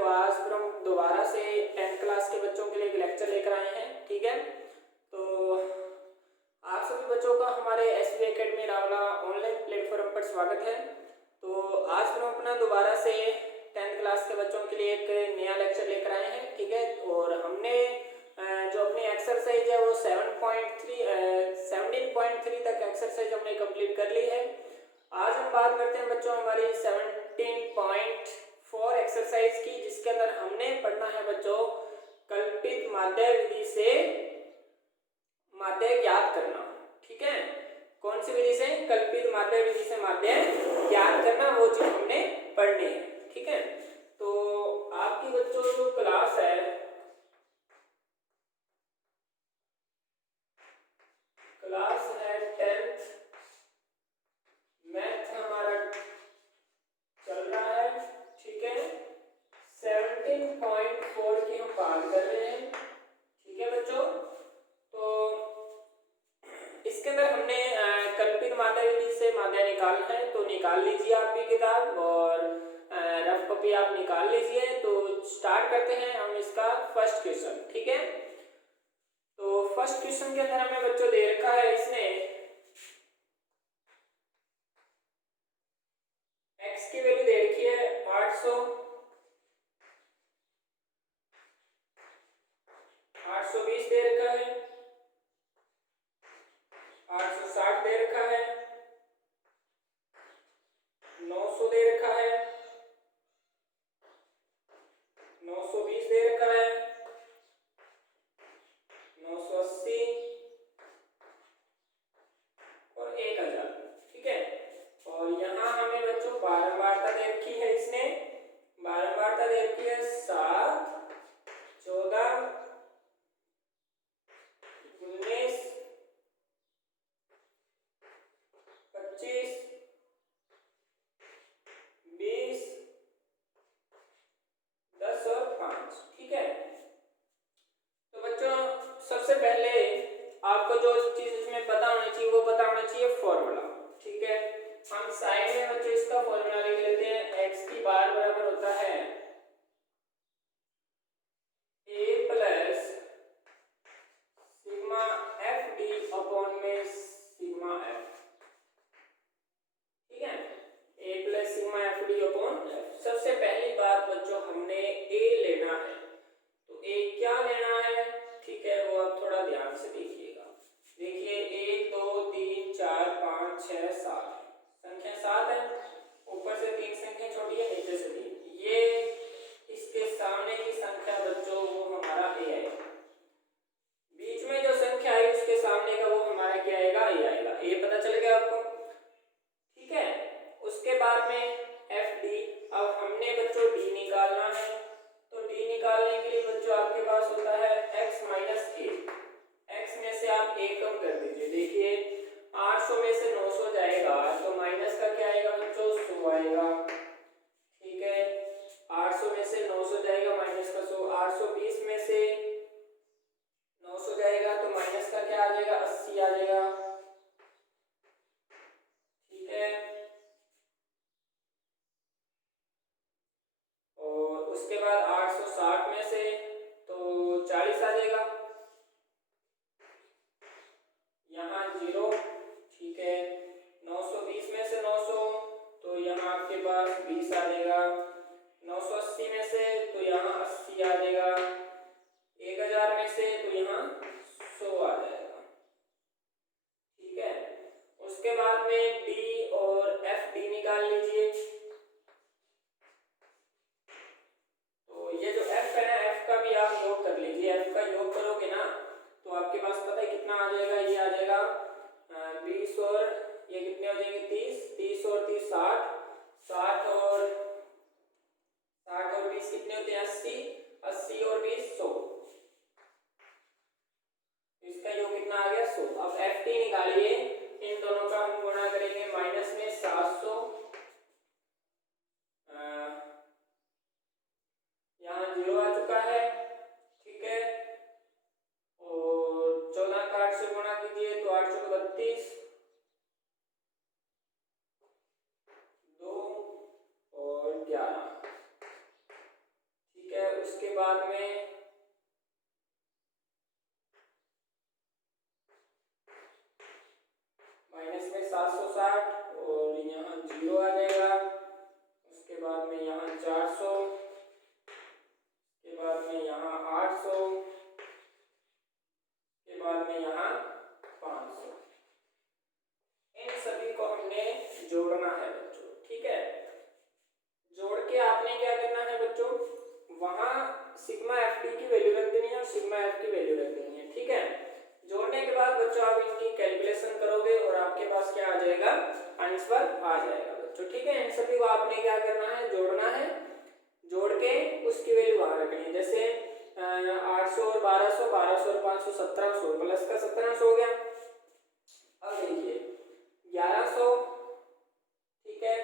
तो आज फिर हम दोबारा से 10th क्लास के बच्चों के लिए एक लेक्चर लेकर आए हैं। ठीक है, तो आप सभी बच्चों का हमारे SB academy Rawla online platform पर स्वागत है। तो आज फिर हम अपना दोबारा से 10th क्लास के बच्चों के लिए एक नया लेक्चर लेकर आए हैं। ठीक है, और हमने जो अपनी एक्सरसाइज है वो 17.3 तक एक्सरसाइज हमने कंप्लीट कर ली है। आज हम बात करते हैं बच्चों हमारी 17.4 एक्सरसाइज की, जिसके अंदर हमने पढ़ना है बच्चों कल्पित माध्य विधि से माध्य ज्ञात करना। ठीक है, कौन सी विधि से? कल्पित माध्य विधि से माध्य ज्ञात करना, वो चीज हमने पढ़नी है। ठीक है, तो आपकी बच्चों जो क्लास है क्लास है 10th मैथ हमारा चल रहा है। ठीक है, 17.4 की हम बात कर रहे हैं। ठीक है बच्चों, तो इसके अंदर हमने कल्पित माध्य विधि से माध्य निकालना है। तो निकाल लीजिए आप भी किताब और रफ कॉपी आप निकाल लीजिए। तो स्टार्ट करते हैं हम इसका फर्स्ट क्वेश्चन। ठीक है, तो फर्स्ट क्वेश्चन के अंदर हमें बच्चों दे रखा है, इसने x की वैल्यू दे रखी है 800, 820 दे रखा है, 860 दे रखा है, 900 दे रखा है, 920 दे रखा है, 980 और 1000। ठीक है, और यहाँ हमें बच्चों बारंबारता दे रखी है, इसने बारंबारता दे रखी है 7, 14, 19, 25, 20, 10 और 5। ठीक है, तो बच्चों सबसे पहले आपको जो चीज इसमें पता होनी चाहिए वो पता होना चाहिए फॉर्मूला। ठीक है, हम साइड में बच्चों इसका फॉर्मूला लिख लेते हैं। x की बार बराबर होता है a plus sigma F D upon में सिग्मा एफ। ठीक है, a plus sigma F D upon F. सबसे पहली बात बच्चों हमने a लेना है, तो a क्या लेना है? ठीक है, वो आप थोड़ा ध्यान से देखिएगा। देखिए 1 2 3 4 5 6 7 संख्या 7 है, ऊपर से 3 संख्या छोटी है, नीचे से 3। ये इसके सामने की संख्या बच्चों वो हमारा a है। बीच में जो संख्या है उसके सामने का वो हमारा क्या आएगा? a आएगा। a पता चल गया आपको? ठीक है, उसके बाद में एफ डी। अब हमने बच्चों डी निकालना है, तो डी निकालने के लिए बच्चों आपके पास होता है x माइनस ए। x में से आप a कम कर दीजिए। देखिए 800 में से 900 जाएगा तो माइनस का क्या आएगा बच्चों? 100 आएगा। ठीक है, 800 में से 900 जाएगा माइनस का 100। 820 में से 900 जाएगा तो माइनस का क्या आ जाएगा? 80 आ जाएगा। ठीक है, और उसके बाद 860 में से तो 40 आ जाएगा, यहाँ 0। ठीक है, 920 में से 900 तो यहाँ आपके पास 20 आ जाएगा। 980 में से तो यहाँ 80 आ जाएगा। 1000 में से तो यहाँ 100 आ जाएगा। ठीक है, उसके बाद में डी और एफ डी निकाल लीजिए। तो ये जो एफ है ना, एफ का भी आप योग कर लीजिए। एफ का योग करोगे ना तो आपके पास पता है कितना आ जाएगा? ये आ जाएगा 20 और ये कितने हो जाएंगे? 30। 30 और 30 60, 60 और 20 कितने होते हैं? 80। 80 और 20 100। इसका योग कितना आ गया? 100। अब एफ टी निकालिए, इन दोनों का हम गुणा करेंगे माइनस में 700, यहाँ 0 आ चुका है। ठीक है, और 14 का 8 से गुणा कीजिए तो 8 चौक 32, 2 और 11। बाद में माइनस में 760 और यहाँ 0 आ जाएगा। उसके बाद में यहाँ 400, के बाद में यहाँ 800, के बाद में यहाँ 500। इन सभी को हमने जोड़ना है बच्चों, ठीक है। जोड़ के आपने क्या करना है बच्चों, वहां सिग्मा एफ डी की वैल्यू रख देनी है और सिग्मा एफ की वैल्यू रख देनी है, ठीक है। जोड़ने के बाद बच्चों आप इनकी कैलकुलेशन करोगे और आपके पास क्या आ जाएगा, आंसर आ जाएगा बच्चों, ठीक है। इन सभी को आपने क्या करना है, जोड़ना है। जोड़ के उसकी वैल्यू वहां रखनी है। जैसे 800 और 1200, 1200 और 500, 1700 प्लस का 1700 हो गया। अब देखिए 1100, ठीक है,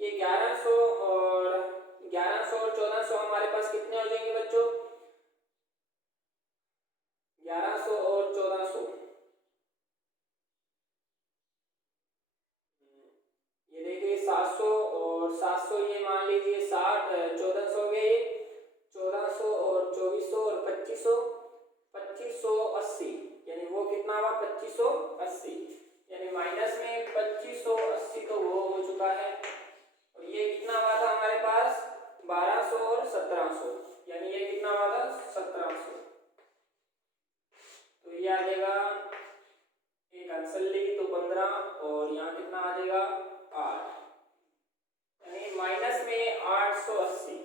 ये 1100 और 1400 हमारे पास कितने हो जाएंगे बच्चों, 1100 और 1400, ये देखिए 700 और 700, ये मान लीजिए 1400 हो गया, ये 1400 और 2400 और 2500, 2580, यानी वो कितना हुआ 2580, यानी माइनस में 2580 तो वो हो चुका है। और ये कितना हुआ था हमारे पास 1200 और 1700, यानी ये कितना हुआ था 1700। तो ये आ जाएगा, एक आंसर लेगी तो 15 और यहाँ कितना आ जाएगा 8, यानी माइनस में 880,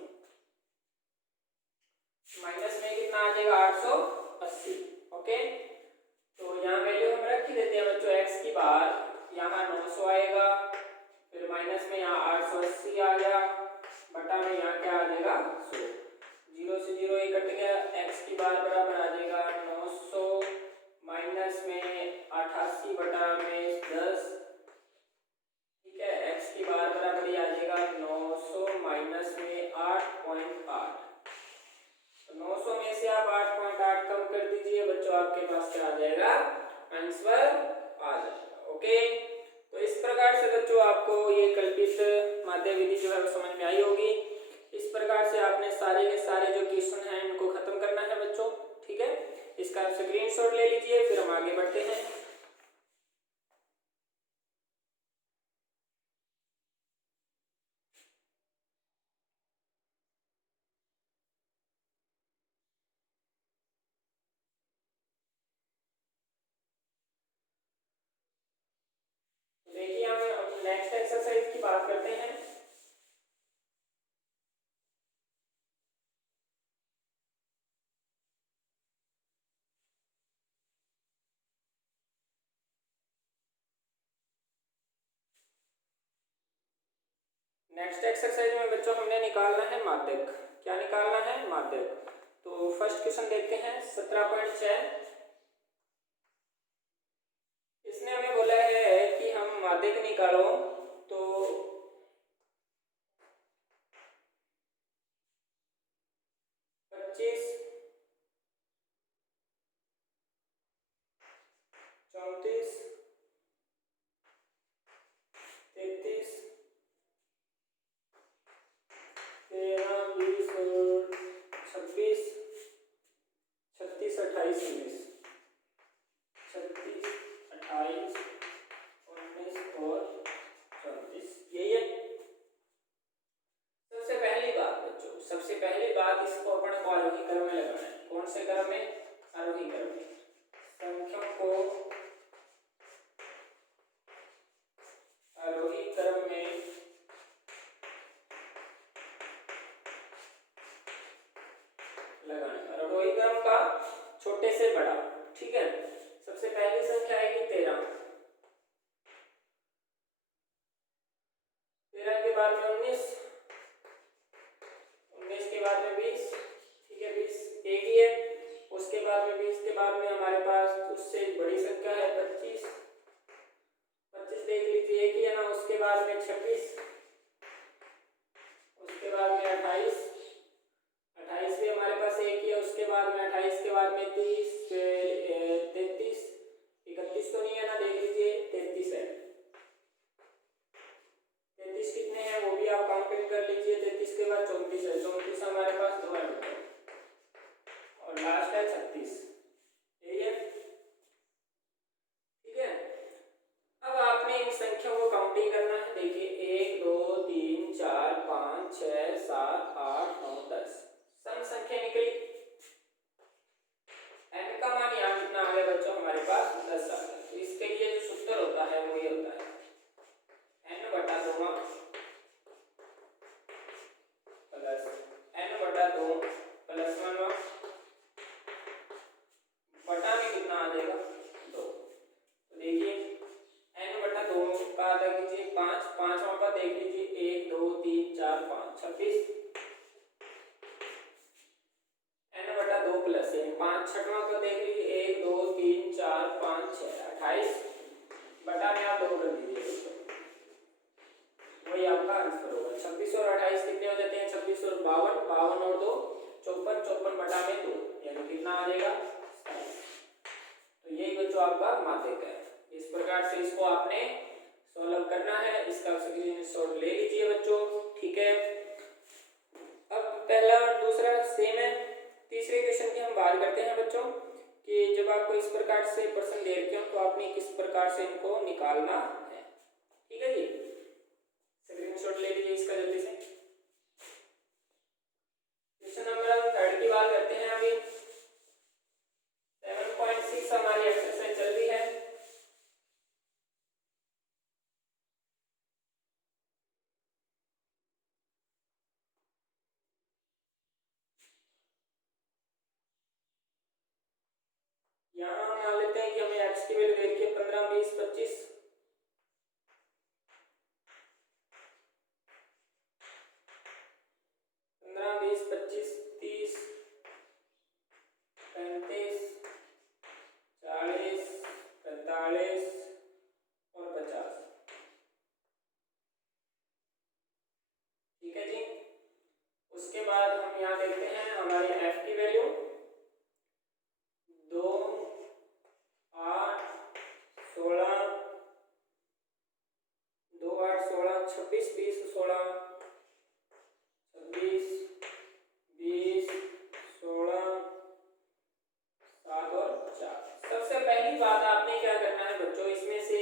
माइनस में कितना आ जाएगा 880। ओके, तो यहाँ वैल्यू हम रख ही देते हैं बच्चों, x की बार यहाँ 900 आएगा, फिर माइनस में यहाँ 880 आ गया, बटा में यहाँ क्या आ जाएगा 100, 0 से 0 ये कट गया, x की बार बराबर आ जाएगा 900 माइनस में 88 बटा में 10, ठीक है। x की बार बराबर आ जाएगा 900 माइनस में 8.8, 900 में से आप 8.8 कम कर दीजिए बच्चों, आपके पास क्या आ जाएगा, आंसर आ जाएगा। ओके, तो इस प्रकार से बच्चों आपको ये कल्पित माध्य विधि जो है समझ में आई होगी। इस प्रकार से आपने सारे के सारे जो क्वेश्चन हैं इनको खत्म करना है बच्चों, ठीक है। इसका आप स्क्रीनशॉट ले लीजिए, फिर हम आगे बढ़ते हैं। देखिए हम नेक्स्ट एक्सरसाइज की बात करते हैं। नेक्स्ट एक्सरसाइज में बच्चों हमने निकालना है माध्यक। क्या निकालना है, माध्यक। तो फर्स्ट क्वेश्चन देखते हैं 17.6। इसने हमें बोला है कि हम माध्यक निकालो, तो 25, 34, 33, 13, 20 और 26, 36, 28, 19, 36, 28, 19 और 34, यही है। सबसे पहली बात बच्चों, सबसे पहली बात, इसको अपन को आरोही क्रम में लगाना है। कौन से क्रम में, आरोही क्रम में। संख्याओं को आरोही क्रम में लगाना है, आरोही क्रम का छोटे से बड़ा, ठीक है। सबसे पहली संख्या आएगी 13, 13 के बाद में 19, 19 के बाद में 20, ठीक है, 20 एक ही है। उसके बाद में 20 के बाद में हमारे पास उससे बड़ी संख्या है 25, 25 देख लीजिए एक ही है ना। उसके बाद में 26, उसके बाद में 28, 28 भी हमारे पास एक ही है। उसके बाद में 28 के बाद में 30, 33, 31 तो नहीं है ना, देख लीजिए 33 है। 33 कितने हैं वो भी आप काउंटिंग कर लीजिए। 33 के बाद 34 है, 34 हमारे पास 2 है। बटा 2 प्लस 1 बटा में कितना आ जाएगा 2। तो देखिए n बटा 2 का आधा कीजिए 5, पांचवा का देख लीजिए 1 2 3 4 5 26, n बटा 2 प्लस 5, छठवां का देख लीजिए 1 2 3 4 5 6 28, बटा में आप 2 कर दीजिए, वही आपका आंसर होगा। 26 और 28 कितने हो जाते हैं 26 और 52, 52 और 2 54, 54 बटा में 2 यानी कितना आ जाएगा 27। तो यही बच्चों आपका माध्यक है। इस प्रकार से इसको आपने सॉल्व करना है। इसका स्क्रीनशॉट ले लीजिए बच्चों, ठीक है। अब पहला और दूसरा सेम है। तीसरे क्वेश्चन की हम बात करते हैं बच्चों कि जब आपको इस प्रकार से प्रश्न दे रखे हो तो आपने किस प्रकार से इनको निकालना है, ठीक है जी। स्क्रीनशॉट ले लीजिए इसका जल्दी से। क्वेश्चन नंबर 3 की बात करते हैं। अभी 7.6 हमारी एक्सरसाइज चल रही है। यहाँ हम मान लेते हैं कि हमें एक्स की वैल्यू देखिए 15 20 25, 15 20 25 30 35 40 45 और 50, ठीक है जी। उसके बाद हम यहाँ देखते हैं हमारी एफ की वैल्यू 2 8 16 2 8 16 26 20 16 26 20 16 7 और 4। सबसे पहली बात आपने क्या करना है बच्चों, इसमें से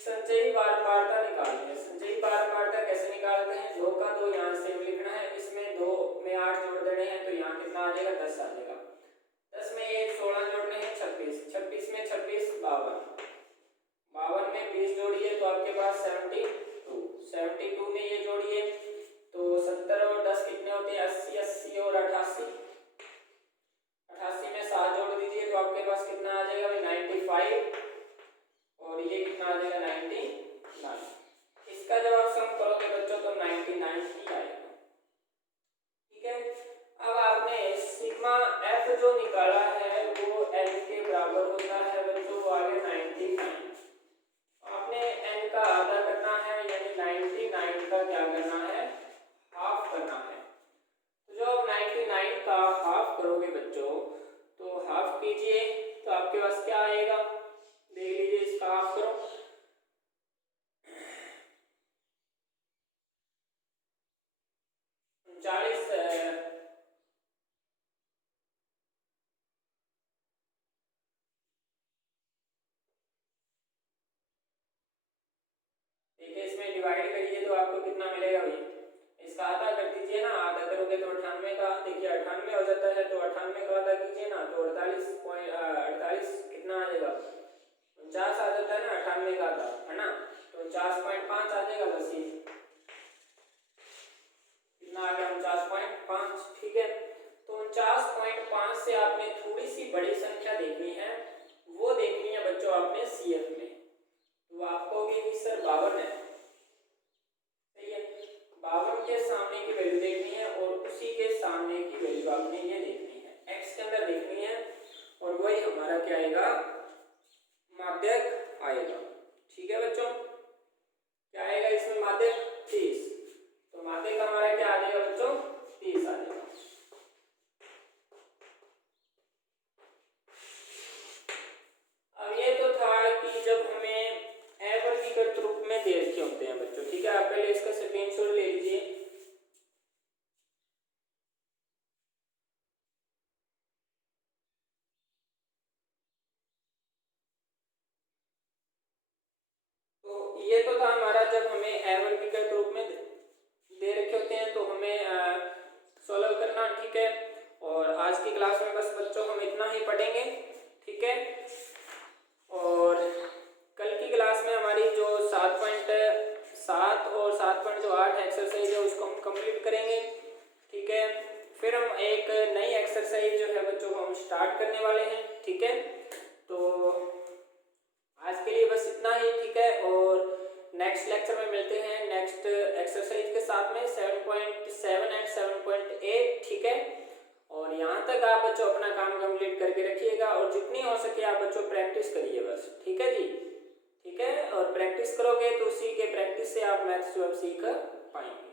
संचयी बारंबारता निकालनी है। संचयी बारंबारता कैसे निकालते हैं, 2 का 2 यहाँ से लिखना है, इसमें 2 में 8 जोड़ देने हैं तो यहाँ कितना आ जाएगा 10 आ जाएगा। 10 में 1 16 जोड़ने हैं 26, 26 में 26 52, 52 में 20 जोड़िए तो आपके पास 72, 72 में ये जोड़िए तो 70 और 10 कितने होते हैं 80, 80 और 88, 88 में 7 जोड़ दीजिए तो आपके पास कितना आ जाएगा भाई 95 और ये कितना आ जाएगा 99। इसका जब आप सम करोगे बच्चों तो 99 ही आएगा, ठीक है। अब आपने सिग्मा एफ जो निकाला है वो एन के बराबर होता है बच्चों, वो आगे 99। आपने एन का आधा करना है यानी 99 का क्या करना है हाफ करना है। तो जब 99 का हाफ करोगे बच्चों तो हाफ कीजिए तो आपके पास क्या आएगा, देख लीजिए इसका हाफ करो 39 देखिए इसमें डिवाइड करिए तो आपको कितना मिलेगा भाई, इसका आधा कर दीजिए ना, आधा करोगे तो 98 का देखिए 98 हो जाता है तो 98 का आधा कीजिए ना तो 48 कितना आ जाएगा 49 आ जाता है ना 98 का आधा है ना, तो 49.5 आ जाएगा बस ये कितना आ गया 49.5, ठीक है। तो 49.5 से आपने थोड़ी सी बड़ी संख्या देखनी है, वो देखनी है बच्चों आपने सीएफ में, तो आपको भी सर 52 है, सही है। 52 के सामने की वैल्यू देखनी है और उसी के सामने की वैल्यू आपने ये देखनी है, एक्स के अंदर देखनी है और वही हमारा क्या आएगा माध्यक आएगा, ठीक है बच्चों। क्या आएगा इसमें माध्यक 30, तो माध्यक हमारा क्या आ जाएगा बच्चों 30 आ जाएगा। अब ये तो था कि जब हमें अवर्गीकृत रूप में दे रखे होते हैं बच्चों, ठीक है। आप पहले इसका स्क्रीनशॉट ले लीजिए। तो ये तो था हमारा जब हमें अवर्गीकृत रूप में दे रखे होते हैं तो हमें सॉल्व करना, ठीक है। और आज की क्लास में बस बच्चों हम इतना ही पढ़ेंगे, ठीक है। और कल की क्लास में हमारी जो 7.7 और 7.8 एक्सरसाइज है उसको हम कंप्लीट करेंगे, ठीक है। फिर हम एक नई एक्सरसाइज जो है बच्चों हम स्टार्ट करने वाले हैं, ठीक है। तो आज के लिए बस इतना ही, ठीक है। और नेक्स्ट लेक्चर में मिलते हैं नेक्स्ट एक्सरसाइज के साथ में 7.7 एंड 7.8, ठीक है। और यहाँ तक आप बच्चों अपना काम कंप्लीट करके रखिएगा और जितनी हो सके आप बच्चों प्रैक्टिस करिए बस, ठीक है जी, ठीक है। और प्रैक्टिस करोगे तो उसी के प्रैक्टिस से आप मैथ्स जो सीख पाएंगे।